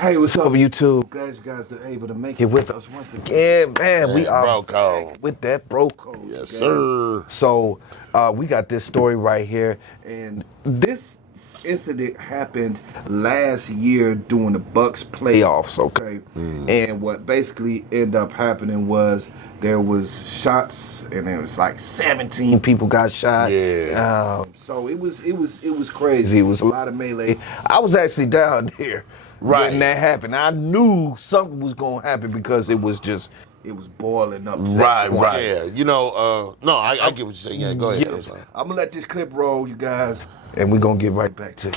Hey, what's up, YouTube? Glad you guys are able to make it with us once again. Man, we are bro code. back with that bro code. Yes, guys. sir. So, we got this story right here, and this incident happened last year during the Bucks playoffs, okay? And what basically ended up happening was there was shots, and it was like 17 people got shot. Yeah. So it was crazy. It was a lot of melee. I was actually down there. Right. When that happened, I knew something was gonna happen because it was boiling up. To Right, that point. right. Yeah, no, I get what you're saying. Yeah, go ahead. Yes. I'm gonna let this clip roll, you guys, and we're gonna get right back to it.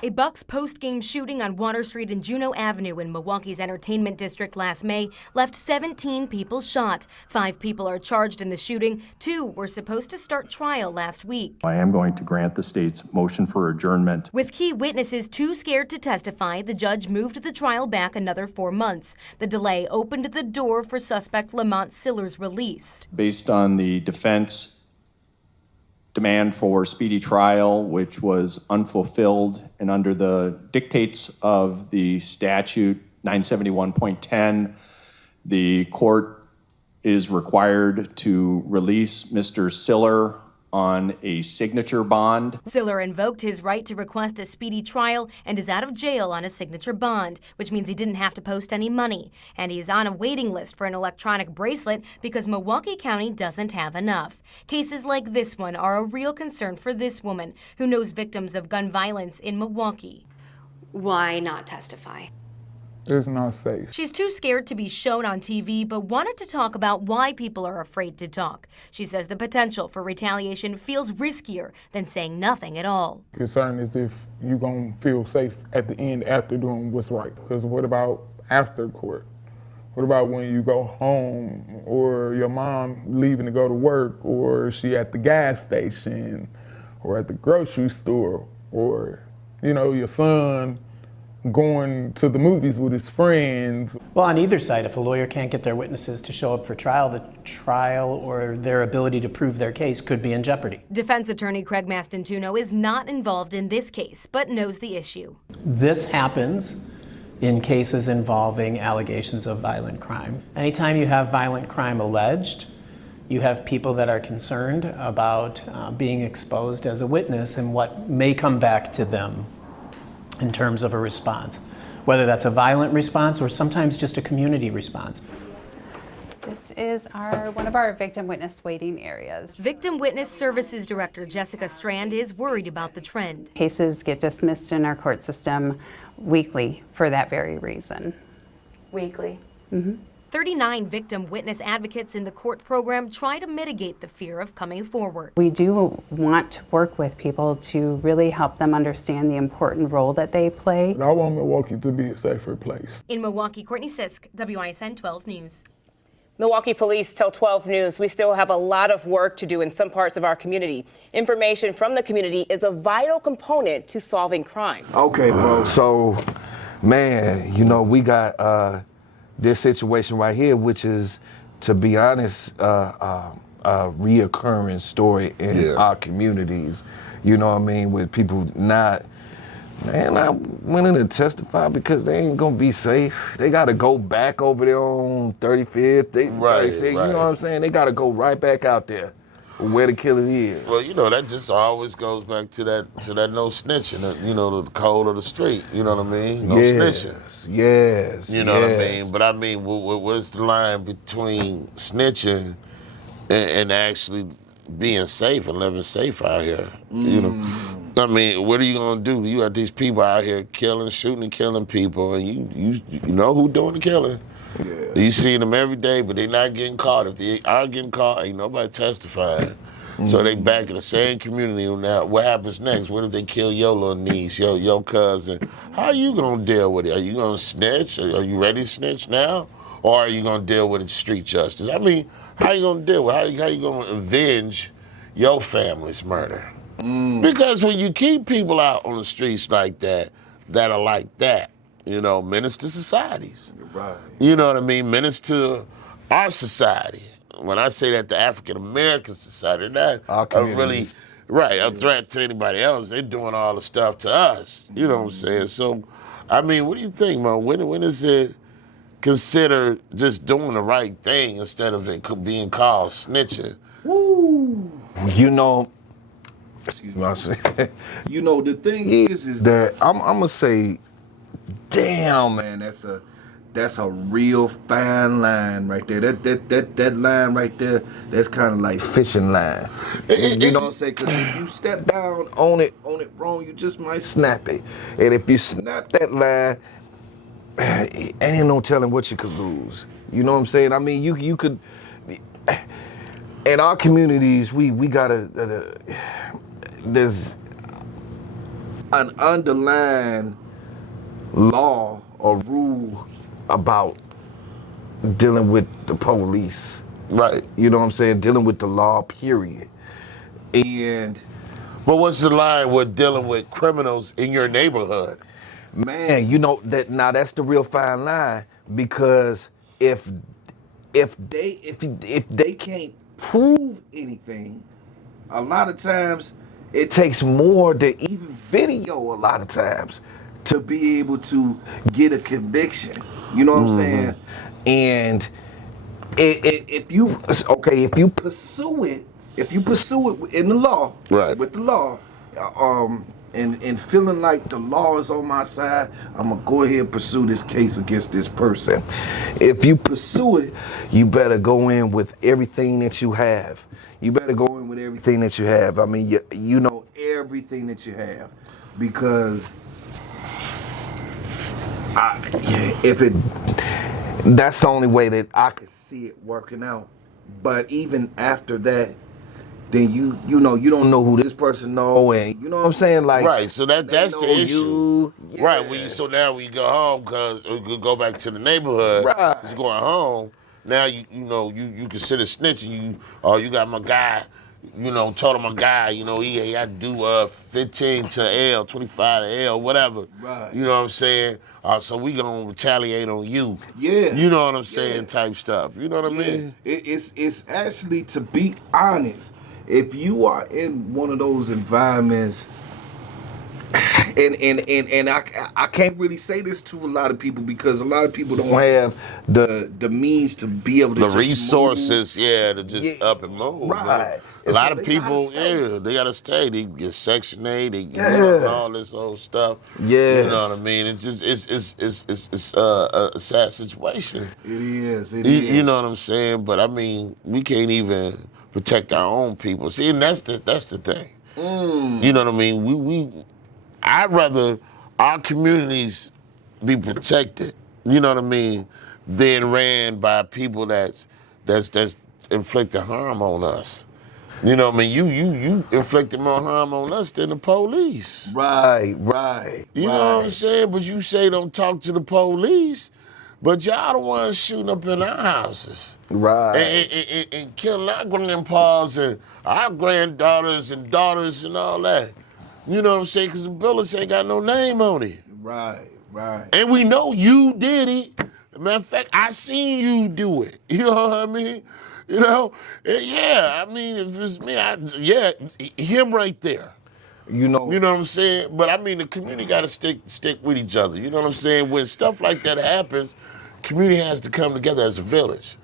A Bucks post-game shooting on Water Street and Juneau Avenue in Milwaukee's entertainment district last May left 17 people shot. 5 people are charged in the shooting. 2 were supposed to start trial last week. I am going to grant the state's motion for adjournment. With key witnesses too scared to testify, the judge moved the trial back another 4 months. The delay opened the door for suspect Lamont Siller's release. Based on the defense demand for speedy trial, which was unfulfilled, and under the dictates of the statute 971.10, the court is required to release Mr. Siller on a signature bond. Siller invoked his right to request a speedy trial and is out of jail on a signature bond, which means he didn't have to post any money. And he's on a waiting list for an electronic bracelet because Milwaukee County doesn't have enough. Cases like this one are a real concern for this woman who knows victims of gun violence in Milwaukee. Why not testify? It's not safe. She's too scared to be shown on TV, but wanted to talk about why people are afraid to talk. She says the potential for retaliation feels riskier than saying nothing at all. Concern is if you're going to feel safe at the end after doing what's right. Because what about after court? What about when you go home, or your mom leaving to go to work, or she at the gas station, or at the grocery store, or, your son going to the movies with his friends. Well, on either side, if a lawyer can't get their witnesses to show up for trial, the trial or their ability to prove their case could be in jeopardy. Defense attorney Craig Mastintuno is not involved in this case, but knows the issue. This happens in cases involving allegations of violent crime. Anytime you have violent crime alleged, you have people that are concerned about being exposed as a witness and what may come back to them in terms of a response, whether that's a violent response or sometimes just a community response. This is one of our victim witness waiting areas. Victim Witness Services Director Jessica Strand is worried about the trend. Cases get dismissed in our court system weekly for that very reason. Weekly? 39 victim witness advocates in the court program try to mitigate the fear of coming forward. We do want to work with people to really help them understand the important role that they play. I want Milwaukee to be a safer place. In Milwaukee, Courtney Sisk, WISN 12 News. Milwaukee police tell 12 News we still have a lot of work to do in some parts of our community. Information from the community is a vital component to solving crime. Okay, bro. So, man, we got this situation right here, which is, to be honest, a reoccurring story in our communities. You know what I mean? With people not willing to testify because they ain't gonna be safe. They gotta go back over there on 35th. You know what I'm saying? They gotta go right back out there where the killer is. Well, that just always goes back to that no snitching, the code of the street, you know what I mean? No snitching. Yes. You know what I mean? But I mean, what's the line between snitching and actually being safe and living safe out here? I mean, what are you gonna do? You got these people out here shooting and killing people, and you know who doing the killing. Yeah. You see them every day, but they not getting caught. If they are getting caught, ain't nobody testifying. So they back in the same community. Now, what happens next? What if they kill your little niece, your cousin? How you gonna deal with it? Are you gonna snitch? Are you ready to snitch now? Or are you gonna deal with street justice? I mean, how you gonna deal with it? How you gonna avenge your family's murder? Because when you keep people out on the streets like that are like that, menace to societies. Right. You know what I mean? Menace to our society. When I say that, the African American society, not a really a threat to anybody else. They're doing all the stuff to us. You know what I'm saying? So I mean, what do you think, man? When is it considered just doing the right thing instead of it being called snitching? Woo! You know, excuse me, I say, you know, the thing is that I'm gonna say, damn, man, that's a real fine line right there. That line right there, that's kind of like fishing line. You know what I'm saying? Because if you step down on it wrong, you just might snap it. And if you snap that line, ain't no telling what you could lose. You know what I'm saying? I mean, you could. In our communities, we gotta. There's an underlying law or rule about dealing with the police. Right. You know what I'm saying? Dealing with the law, period. And But what's the line with dealing with criminals in your neighborhood? man, you know that now that's the real fine line, because if they can't prove anything, a lot of times it takes more than even video a lot of times to be able to get a conviction. You know what I'm saying? And if you pursue it in the law, Right. with the law, and feeling like the law is on my side, I'm gonna go ahead and pursue this case against this person. If you pursue it, you better go in with everything that you have. You better go in with everything that you have. I mean, you know everything that you have, because that's the only way that I could see it working out. But even after that, then you know you don't know who this person know, and you know what I'm saying, like, Right, so that's know the issue. you. Yeah. Right, so now when you go home, because you go back to the neighborhood, Right. just going home, now you consider snitching. You got my guy, told him my guy, he had to do 15 to L, 25 to L, whatever. Right. You know what I'm saying? So we gonna retaliate on you. Yeah. You know what I'm saying, Yeah. type stuff. You know what I mean? It's actually, to be honest, if you are in one of those environments, and I can't really say this to a lot of people, because a lot of people don't have the means to be able to The just resources, move. to just up and move. Right. Man. A And lot so of they people, gotta stay. they gotta stay. They get Section 8, they get Yeah. all this old stuff. Yes. You know what I mean? It's just it's a sad situation. It is. You know what I'm saying? But I mean, we can't even protect our own people. See, and that's the thing. You know what I mean? I'd rather our communities be protected, you know what I mean, than ran by people that's inflicting harm on us. You know what I mean? You inflicted more harm on us than the police. Right. You know what I'm saying? But you say don't talk to the police, but y'all the ones shooting up in our houses. Right. And killing our grandpas and our granddaughters and daughters and all that. You know what I'm saying? Because the bullets ain't got no name on it. Right. And we know you did it. Matter of fact, I seen you do it. You know what I mean? You know? Yeah, I mean, if it's me, him right there. You know what I'm saying? But I mean, the community got to stick with each other. You know what I'm saying? When stuff like that happens, community has to come together as a village.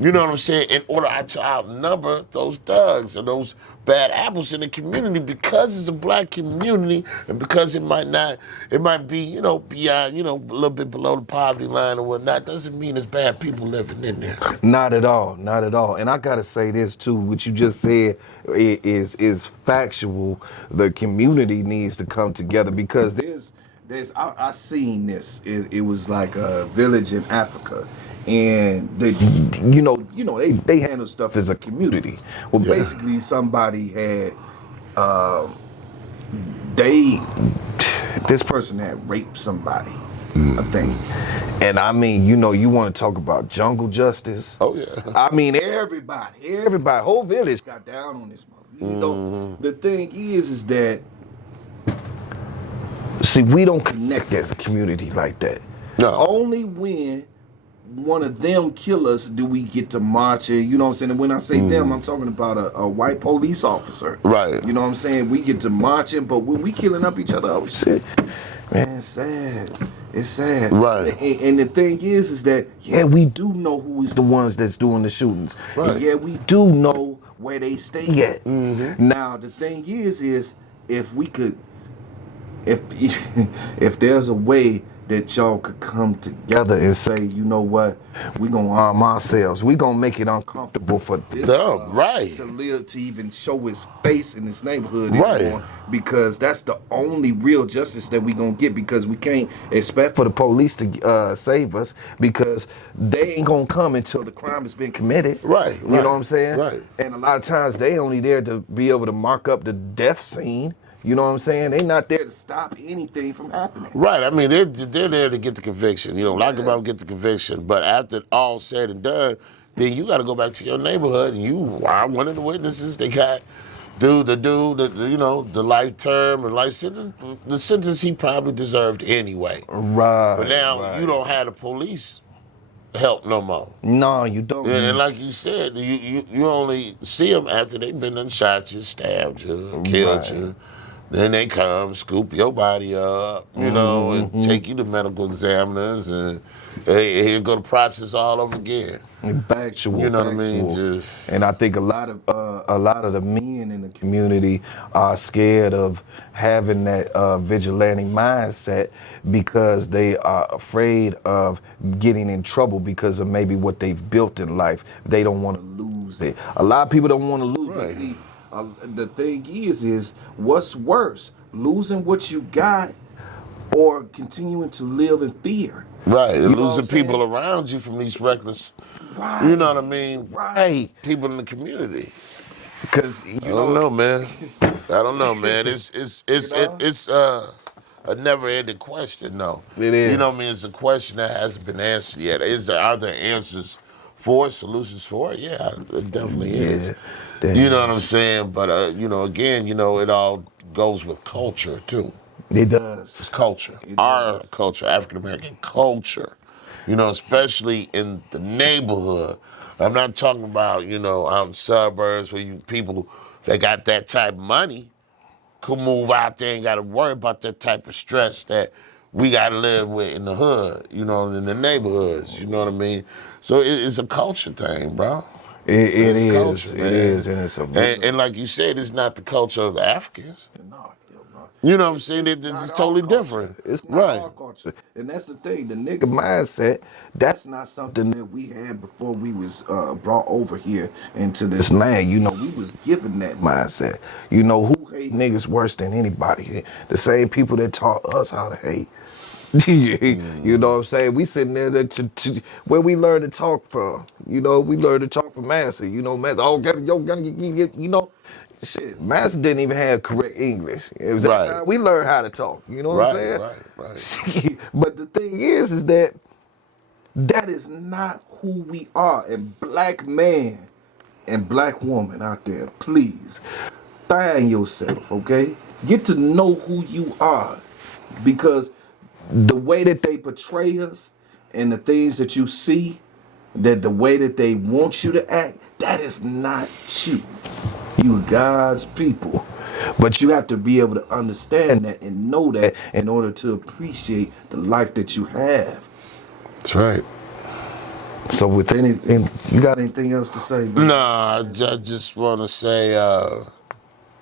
You know what I'm saying? In order to outnumber those thugs and those bad apples in the community, because it's a black community, and because it might be, beyond, a little bit below the poverty line or whatnot, doesn't mean there's bad people living in there. Not at all. And I gotta say this too, what you just said is factual. The community needs to come together, because I seen this. It was like a village in Africa, and they handle stuff as a community. Well, basically somebody had this person had raped somebody, I think. And I mean, you want to talk about jungle justice. Oh yeah. I mean, everybody, whole village got down on this motherfucker. The thing is that, see, we don't connect as a community like that. No. Only when one of them kill us do we get to march. You know what I'm saying? And when I say them, I'm talking about a white police officer. Right. You know what I'm saying? We get to marching, but when we killing up each other, oh shit, man, it's sad. It's sad. Right. And the thing is that, yeah, we do know who is the ones that's doing the shootings. Right. And yeah, we do know where they stay at. Mm-hmm. Now, the thing is if we could, if there's a way that y'all could come together and say, you know what, we gonna arm ourselves. We gonna make it uncomfortable for this right. to live, to even show his face in this neighborhood Right. anymore, because that's the only real justice that we gonna get, because we can't expect for the police to save us, because they ain't gonna come until the crime has been committed. Right. You know what I'm saying? Right. And a lot of times they only there to be able to mark up the death scene. You know what I'm saying? They not there to stop anything from happening. Right. I mean, they're there to get the conviction. You know, lock them up, get the conviction. But after all said and done, then you got to go back to your neighborhood, and you are one of the witnesses. They got the life term and life sentence, the sentence he probably deserved anyway. Right. But now you don't have the police help no more. No, you don't. And like you said, you only see them after they've been done shot you, stabbed you, killed you. Then they come, scoop your body up, you know, and take you to medical examiners, and here go the process all over again. Factual. You know what I factual. mean? And I think a lot of the men in the community are scared of having that vigilante mindset, because they are afraid of getting in trouble because of maybe what they've built in life. They don't want to lose it. A lot of people don't want to lose it. See, the thing is what's worse, losing what you got or continuing to live in fear? Right, and You know losing what I'm people around you from these reckless, Right. you know what I mean? Right. People in the community. Because I don't know, man. I don't know, man. It's a never-ending question, though. It is. You know what I mean? It's a question that hasn't been answered yet. Are there answers for it, solutions for it? Yeah, it definitely is. You know what I'm saying? But again, it all goes with culture too. It does. It's culture. Our culture, African American culture. Especially in the neighborhood. I'm not talking about, out in suburbs where people that got that type of money could move out there and got to worry about that type of stress that we got to live with in the hood, in the neighborhoods, you know what I mean? So it's a culture thing, bro. It is. Culture, man. It is, and it's a and like you said, it's not the culture of the Africans. No. You know what I'm saying? It's totally different. It's not our culture. And that's the thing, the nigga mindset, that's not something that we had before we was brought over here into this land. We was given that mindset. Who hate niggas worse than anybody? The same people that taught us how to hate. You know what I'm saying? We sitting there where we learn to talk from. We learn to talk from Master. Master, shit, Master didn't even have correct English. It was that time we learned how to talk. You know what I'm saying? Right. But the thing is that is not who we are. And black man and black woman out there, please find yourself, okay? Get to know who you are, because the way that they portray us and the things that you see, that the way that they want you to act, that is not you. You God's people. But you have to be able to understand that and know that in order to appreciate the life that you have. That's right. So with anything, you got anything else to say? Bro? Nah, I just want to say,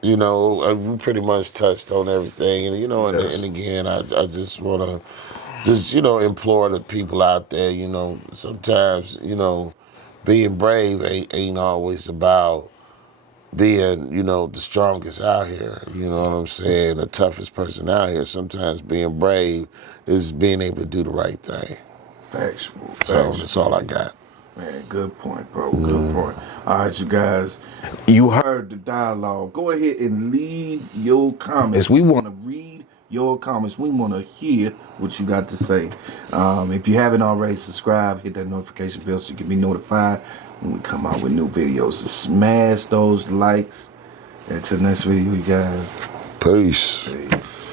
we pretty much touched on everything. And, and again, I just want to implore the people out there, sometimes, being brave ain't always about being, the strongest out here, you know what I'm saying, the toughest person out here. Sometimes being brave is being able to do the right thing. Factual. So that's all I got. Man, good point, bro. Good point. All right, you guys, you heard the dialogue. Go ahead and leave your comments. We want to read your comments. We want to hear what you got to say. If you haven't already, subscribe, hit that notification bell so you can be notified when we come out with new videos. So smash those likes. Until next video, you guys. Peace. Peace.